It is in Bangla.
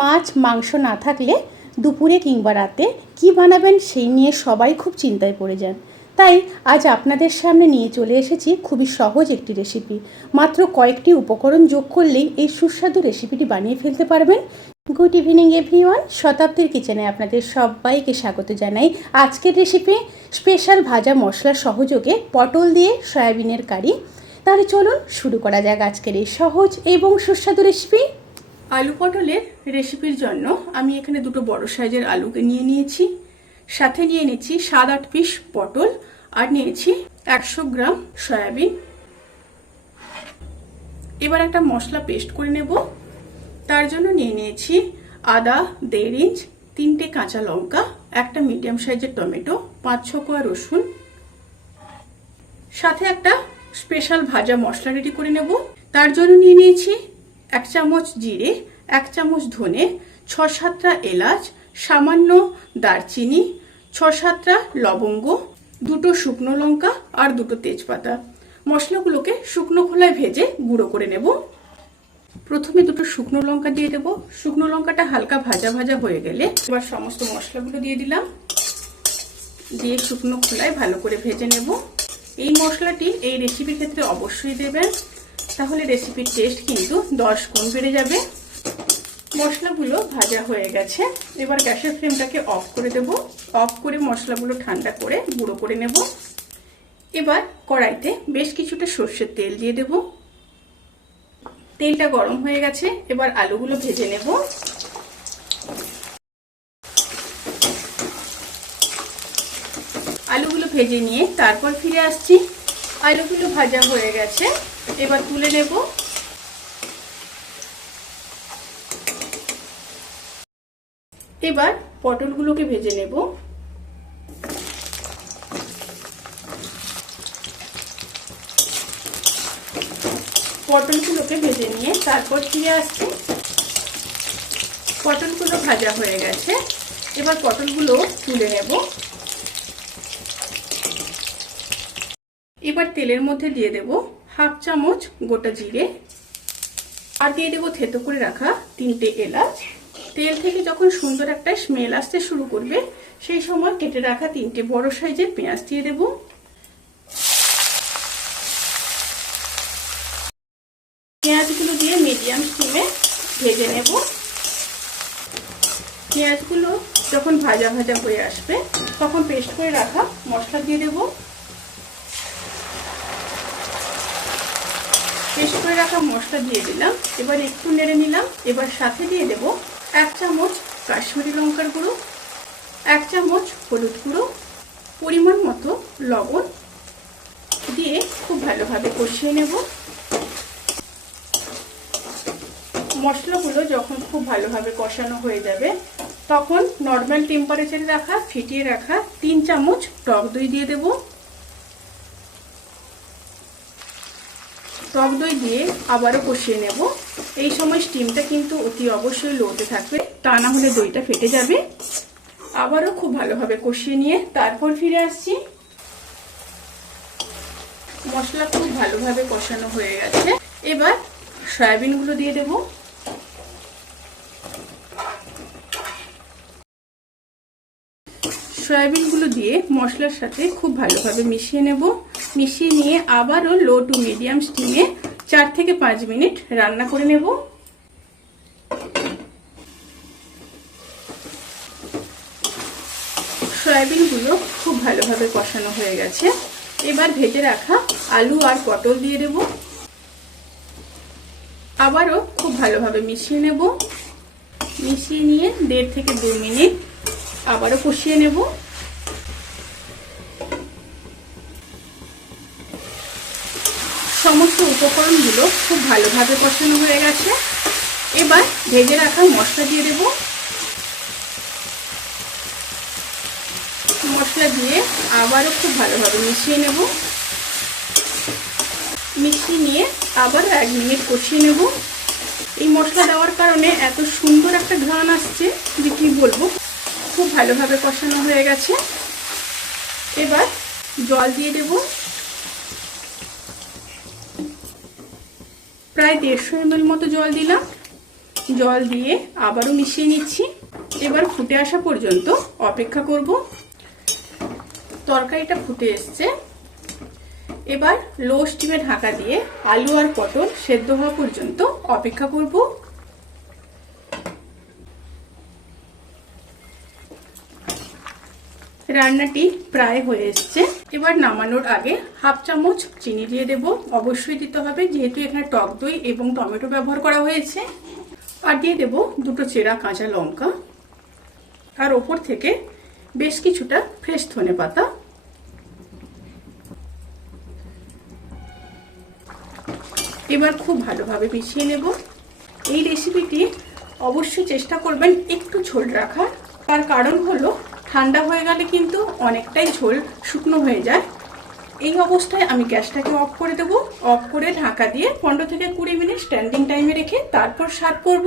মাছ, মাংস না থাকলে দুপুরে কিংবা রাতে কি বানাবেন সেই নিয়ে সবাই খুব চিন্তায় পড়ে যান। তাই আজ আপনাদের সামনে নিয়ে চলে এসেছি খুবই সহজ একটি রেসিপি মাত্র কয়েকটি উপকরণ যোগ করলেই এই সুস্বাদু রেসিপিটি বানিয়ে ফেলতে পারবেন। গুড ইভিনিং এভরিওয়ান শতাব্দীর কিচেনে আপনাদের সবাইকে স্বাগত জানাই আজকের রেসিপি স্পেশাল ভাজা মশলা সহযোগে পটল দিয়ে সয়াবিনের কারি। তাহলে চলুন শুরু করা যাক আজকের এই সহজ এবং সুস্বাদু রেসিপি আলু পটলের রেসিপির জন্য আমি এখানে দুটো বড় সাইজের আলুকে নিয়ে নিয়েছি। সাথে নিয়ে নিয়েছি সাত আট পিস পটল আর নিয়েছি একশো গ্রাম সয়াবিন। এবার একটা মশলা পেস্ট করে নেব। তার জন্য নিয়ে নিয়েছি আদা, দেড় ইঞ্চ, তিনটে কাঁচা লঙ্কা, একটা মিডিয়াম সাইজের টমেটো, পাঁচ ছ কোয়া রসুন। সাথে একটা স্পেশাল ভাজা মশলা রেডি করে নেব। তার জন্য নিয়ে নিয়েছি এক চামচ জিরে, এক চামচ ধনে, ছ সাতটা এলাচ, সামান্য দারচিনি, ছ সাতটা লবঙ্গ, দুটো শুকনো লঙ্কা আর দুটো তেজপাতা। মশলাগুলোকে শুকনো খোলায় ভেজে গুঁড়ো করে নেব। প্রথমে দুটো শুকনো লঙ্কা দিয়ে দেবো। শুকনো লঙ্কাটা হালকা ভাজা ভাজা হয়ে গেলে এবার সমস্ত মশলাগুলো দিয়ে দিলাম। দিয়ে শুকনো খোলায় ভালো করে ভেজে নেব। এই মশলাটি এই রেসিপির ক্ষেত্রে অবশ্যই দেবেন। তাহলে রেসিপির টেস্ট কিন্তু দশ গুণ বেড়ে যাবে। মশলাগুলো ভাজা হয়ে গেছে। এবার গ্যাসের ফ্লেমটাকে অফ করে দেব। অফ করে মশলাগুলো ঠান্ডা করে গুঁড়ো করে নেব। এবার কড়াইতে বেশ কিছুটা সর্ষের তেল দিয়ে দেব। তেলটা গরম হয়ে গেছে, এবার আলুগুলো ভেজে নেব। আলুগুলো ভেজে নিয়ে তারপর ফিরে আসছি। আলুগুলো ভাজা হয়ে গেছে। এবার তুলে নেব। এবার পটলগুলোকে ভেজে নেব। পটলগুলোকে ভেজে নিয়ে তারপর ফিরে আসছি। পটলগুলো ভাজা হয়ে গেছে। এবার পটলগুলো তুলে নেব। এবার তেলের মধ্যে দিয়ে দেব। হাফ চামচ গোটা জিরে, আর দিয়ে দেবো থেতো করে রাখা তিনটে এলাচ। তেল থেকে যখন সুন্দর একটা স্মেল আসতে শুরু করবে, সেই সময় কেটে রাখা তিনটে বড় সাইজের পেঁয়াজ দিয়ে দেব। পেঁয়াজগুলো দিয়ে মিডিয়াম স্টিমে ভেজে নেব। পেঁয়াজগুলো যখন ভাজা ভাজা হয়ে আসবে, তখন পেস্ট করে রাখা মশলা দিয়ে দেবো। পেস্ট করে রাখা মশলা দিয়ে দিলাম। এবার একটু নেড়ে নিলাম। এবার সাথে দিয়ে দেব এক চামচ কাশ্মীরি লঙ্কার গুঁড়ো, এক চামচ হলুদ গুঁড়ো, পরিমাণ মতো লবণ দিয়ে খুব ভালোভাবে কষিয়ে নেব। মশলাগুলো যখন খুব ভালোভাবে কষানো হয়ে যাবে, তখন নর্মাল টেম্পারেচারে রাখা, ফিটিয়ে রাখা তিন চামচ টক দই দিয়ে দেবো। টক দই দিয়ে আবারও কষিয়ে নেব। এই সময় স্টিমটা কিন্তু অতি অবশ্যই লোতে থাকবে, তা না হলে দইটা ফেটে যাবে। আবারও খুব ভালোভাবে কষিয়ে নিয়ে তারপর ফিরে আসছি। মশলা খুব ভালোভাবে কষানো হয়ে গেছে। এবার সয়াবিনগুলো দিয়ে দেব। সয়াবিনগুলো দিয়ে মশলার সাথে খুব ভালোভাবে মিশিয়ে নেব। মিশিয়ে নিয়ে আবারও লো টু মিডিয়াম স্টিমে চার থেকে পাঁচ মিনিট রান্না করে নেব। সয়াবিনগুলো খুব ভালোভাবে কষানো হয়ে গেছে। এবার ভেজে রাখা আলু আর পটল দিয়ে দেব। আবারও খুব ভালোভাবে মিশিয়ে নেব। মিশিয়ে নিয়ে দেড় থেকে দু মিনিট আবারও কষিয়ে নেব। সমস্ত উপকরণগুলো খুব ভালোভাবে কষানো হয়ে গেছে। এবার ভেজে রাখা মশলা দিয়ে দেব। মশলা দিয়ে আবারও খুব ভালোভাবে মিশিয়ে নেব। মিশিয়ে নিয়ে আবারও এক মিনিট কষিয়ে নেব। এই মশলা দেওয়ার কারণে এত সুন্দর একটা ঘ্রাণ আসছে যে কি বলব? খুব ভালোভাবে কষানো হয়ে গেছে। এবার জল দিয়ে দেব। প্রায় দেড়শো এমএল মতো জল দিলাম। জল দিয়ে আবারও মিশিয়ে নিচ্ছি। এবার ফুটে আসা পর্যন্ত অপেক্ষা করব। তরকারিটা ফুটে এসছে। এবার লো স্টিমে ঢাকা দিয়ে আলু আর পটল সেদ্ধ হওয়া পর্যন্ত অপেক্ষা করব। রান্নাটি প্রায় হয়ে এসছে। এবার নামানোর আগে হাফ চামচ চিনি দিয়ে দেব। অবশ্যই দিতে হবে, যেহেতু এখানে টক দই এবং টমেটো ব্যবহার করা হয়েছে। আর দিয়ে দেব দুটো চেরা কাঁচা লঙ্কা। আর ওপর থেকে বেশ কিছুটা ফ্রেশ ধনে পাতা। এবার খুব ভালোভাবে মিশিয়ে নেব। এই রেসিপিটি অবশ্যই চেষ্টা করবেন একটু ঝোল রাখার। তার কারণ হলো ঠান্ডা হয়ে গেলে কিন্তু অনেকটাই ঝোল শুকনো হয়ে যায়। এই অবস্থায় আমি গ্যাসটাকে অফ করে দেবো। অফ করে ঢাকা দিয়ে পনেরো থেকে কুড়ি মিনিট স্ট্যান্ডিং টাইমে রেখে তারপর সার্ভ করব।